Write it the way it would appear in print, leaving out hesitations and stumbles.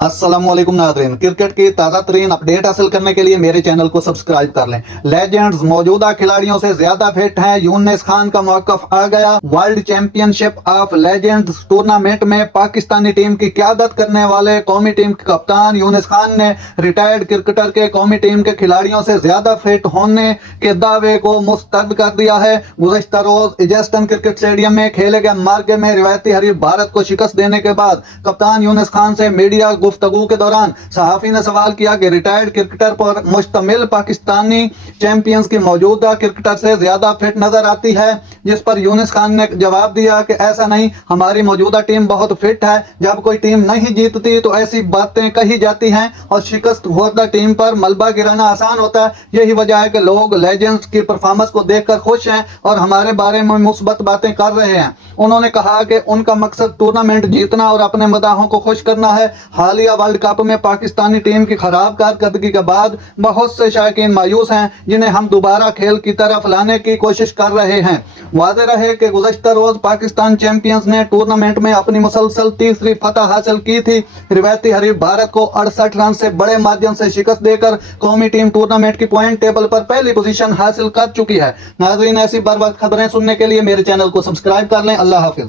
अस्सलाम वालेकुम नाज़रीन, क्रिकेट की ताज़ा तरीन अपडेट हासिल करने के लिए मेरे चैनल को सब्सक्राइब कर लें। लेजेंड्स मौजूदा खिलाड़ियों से ज्यादा फिट हैं। यूनिस खान का मौक़िफ़ आ गया। World championship of legends tournament में पाकिस्तानी टीम की क़यादत करने वाले कौमी टीम के कप्तान यूनिस खान ने रिटायर्ड क्रिकेटर के कौमी टीम के खिलाड़ियों से ज्यादा फिट होने के दावे को मुस्तरद कर दिया है। गुज़श्ता रोज इजेस्टन क्रिकेट स्टेडियम में खेले गए मार्के में रिवायती हरीफ भारत को शिकस्त देने के बाद कप्तान यूनिस खान से मीडिया गुफ्तगू के दौरान सहाफी ने सवाल किया कि रिटायर्ड क्रिकेटर पर मुश्तमिल पाकिस्तानी चैंपियंस की मौजूदा क्रिकेटर से ज्यादा फिट नजर आती है, जिस पर यूनिस खान ने जवाब दिया कि ऐसा नहीं, हमारी मौजूदा टीम बहुत फिट है। जब कोई टीम नहीं जीतती तो ऐसी बातें कही जाती हैं और शिकस्त हुआ टीम पर मलबा गिराना आसान होता है। यही वजह है कि लोग लेजेंड्स की परफॉर्मेंस को देखकर खुश हैं और हमारे बारे में मुस्बत बातें कर रहे हैं। उन्होंने कहा कि उनका मकसद टूर्नामेंट जीतना और अपने मदाहों को खुश करना है। हालिया वर्ल्ड कप में पाकिस्तानी टीम की खराब कारकर्दगी के बाद बहुत से शायकीन मायूस हैं, जिन्हें हम दोबारा खेल की तरफ लाने की कोशिश कर रहे हैं। वाज़ेह रहे कि गुज़श्ता रोज पाकिस्तान चैंपियंस ने टूर्नामेंट में अपनी मुसलसल तीसरी फतह हासिल की थी। रिवायती हरीफ भारत को 68 रन से बड़े मार्जिन से शिकस्त देकर कौमी टीम टूर्नामेंट की पॉइंट टेबल पर पहली पोजीशन हासिल कर चुकी है। नाज़रीन, ऐसी बर वक्त खबरें सुनने के लिए मेरे चैनल को सब्सक्राइब कर लें। अल्लाह हाफिज।